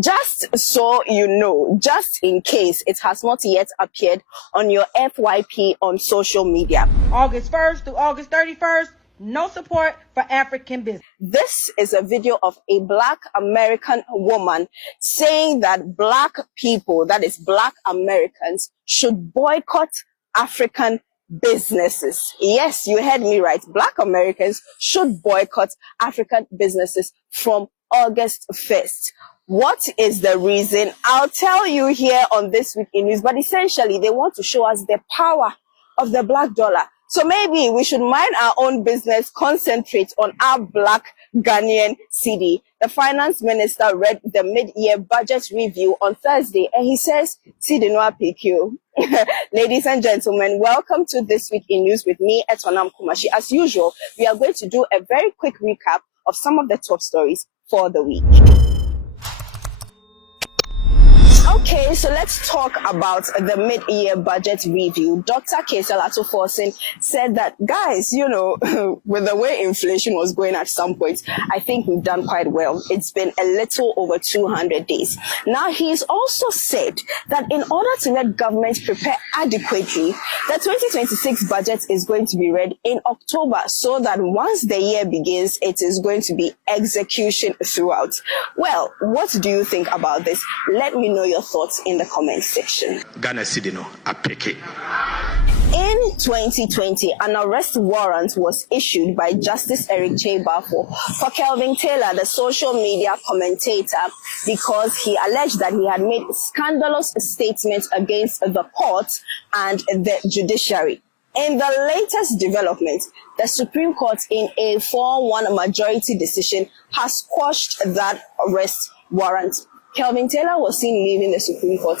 Just so you know, just in case it has not yet appeared on your FYP on social media. August 1st through August 31st, no support for African business. This is a video of a Black American woman saying that Black people, that is Black Americans, should boycott African businesses. Yes, you heard me right. Black Americans should boycott African businesses from August 1st. What is the reason? I'll tell you here on This Week in News, but essentially they want to show us the power of the black dollar. So maybe we should mind our own business, concentrate on our Black Ghanaian cedi. The finance minister read the mid-year budget review on Thursday, and he says, cedi no PQ. Ladies and gentlemen, welcome to This Week in News with me, Etonam Kumashi. As usual, we are going to do a very quick recap of some of the top stories for the week. Okay, so let's talk about the mid-year budget review. Dr. Kaisel Atoforsen said that, guys, you know, with the way inflation was going at some point, I think we've done quite well. It's been a little over 200 days. Now, he's also said that in order to let governments prepare adequately, the 2026 budget is going to be read in October, so that once the year begins, it is going to be execution throughout. Well, what do you think about this? Let me know your thoughts in the comment section. Ghana cedi no apeke. In 2020, an arrest warrant was issued by Justice Eric Bafo for Kelvin Taylor, the social media commentator, because he alleged that he had made scandalous statements against the court and the judiciary. In the latest development, the Supreme Court, in a 4-1 majority decision, has quashed that arrest warrant. Kelvin Taylor was seen leaving the Supreme Court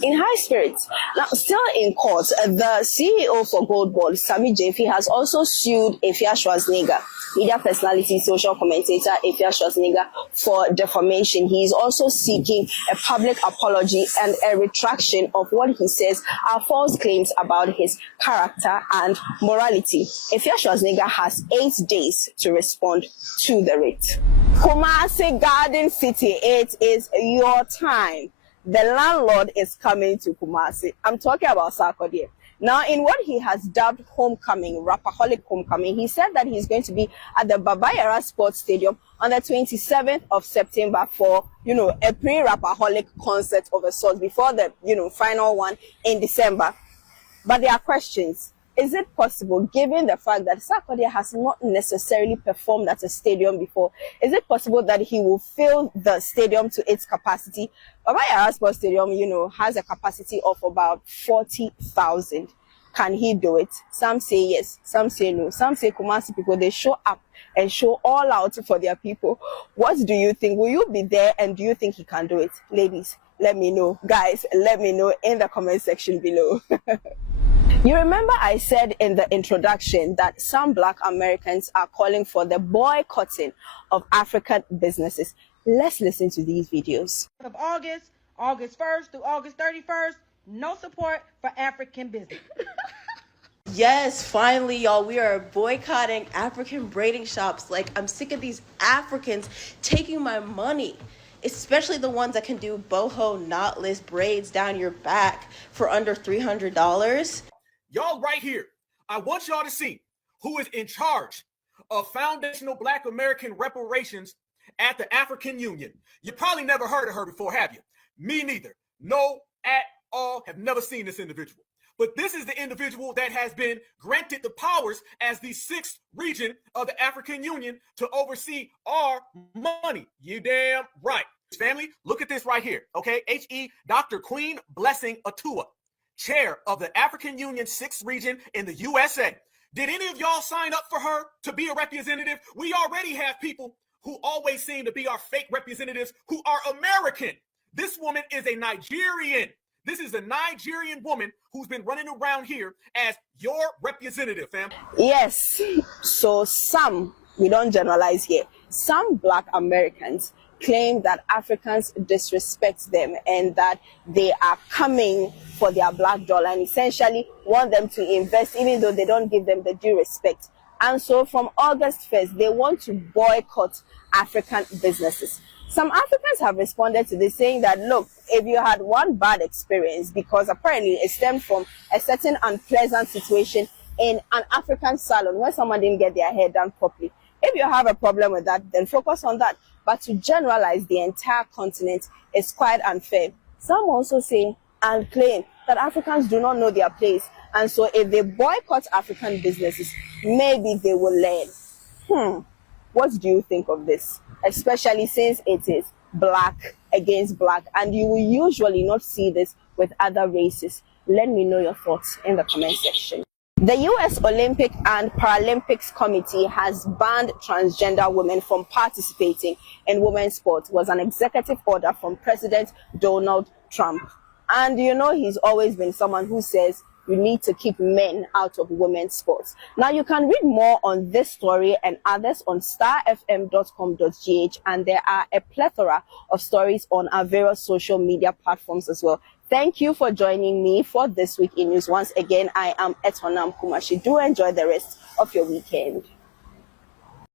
in high spirits. Now, still in court, the CEO for Gold Board, Sammy Gyamfi, has also sued Afia Schwarzenegger, media personality, social commentator Afia Schwarzenegger, for defamation. He is also seeking a public apology and a retraction of what he says are false claims about his character and morality. Afia Schwarzenegger has 8 days to respond to the writ. Kumasi Garden City, it is your time. The landlord is coming to Kumasi. I'm talking about Sakod here. Now, in what he has dubbed homecoming, rapaholic homecoming, he said that he's going to be at the Babayara Sports Stadium on the 27th of September for, you know, a pre-rapaholic concert of a sort before the, you know, final one in December. But there are questions. Is it possible, given the fact that Sakod has not necessarily performed at a stadium before, is it possible that he will fill the stadium to its capacity? Babayara Sports Stadium, you know, has a capacity of about 40,000. Can he do it? Some say yes, some say no. Some say Kumasi people, they show up and show all out for their people. What do you think? Will you be there, and do you think he can do it? Ladies, let me know. Guys, let me know in the comment section below. You remember I said in the introduction that some Black Americans are calling for the boycotting of African businesses. Let's listen to these videos. Of August 1st through August 31st, no support for African business. Yes, finally, y'all, we are boycotting African braiding shops. Like, I'm sick of these Africans taking my money, especially the ones that can do boho knotless braids down your back for under $300. Y'all right here, I want y'all to see who is in charge of foundational Black American reparations at the African Union. You probably never heard of her before, have you? Me neither. No, at all, have never seen this individual. But this is the individual that has been granted the powers as the 6th region of the African Union to oversee our money. You damn right. Family, look at this right here, okay? H.E. Dr. Queen Blessing Atua, chair of the African Union 6th region in the USA. Did any of y'all sign up for her to be a representative? We already have people who always seem to be our fake representatives who are American. This woman is a Nigerian. This is a Nigerian woman who's been running around here as your representative, fam. Yes, so some, we don't generalize here, some Black Americans claim that Africans disrespect them and that they are coming for their black dollar and essentially want them to invest even though they don't give them the due respect. And so from August 1st, they want to boycott African businesses. Some Africans have responded to this, saying that, look, if you had one bad experience, because apparently it stemmed from a certain unpleasant situation in an African salon where someone didn't get their hair done properly, if you have a problem with that, then focus on that. But to generalize the entire continent is quite unfair. Some also say and claim that Africans do not know their place, and so if they boycott African businesses, maybe they will learn. What do you think of this? Especially since it is black against black, and you will usually not see this with other races. Let me know your thoughts in the comment section. The U.S. Olympic and Paralympics Committee has banned transgender women from participating in women's sports. It was an executive order from President Donald Trump. And you know, he's always been someone who says you need to keep men out of women's sports. Now, you can read more on this story and others on starfm.com.gh, and there are a plethora of stories on our various social media platforms as well. Thank you for joining me for This Week in News. Once again, I am Etonam Kumashi. Do enjoy the rest of your weekend.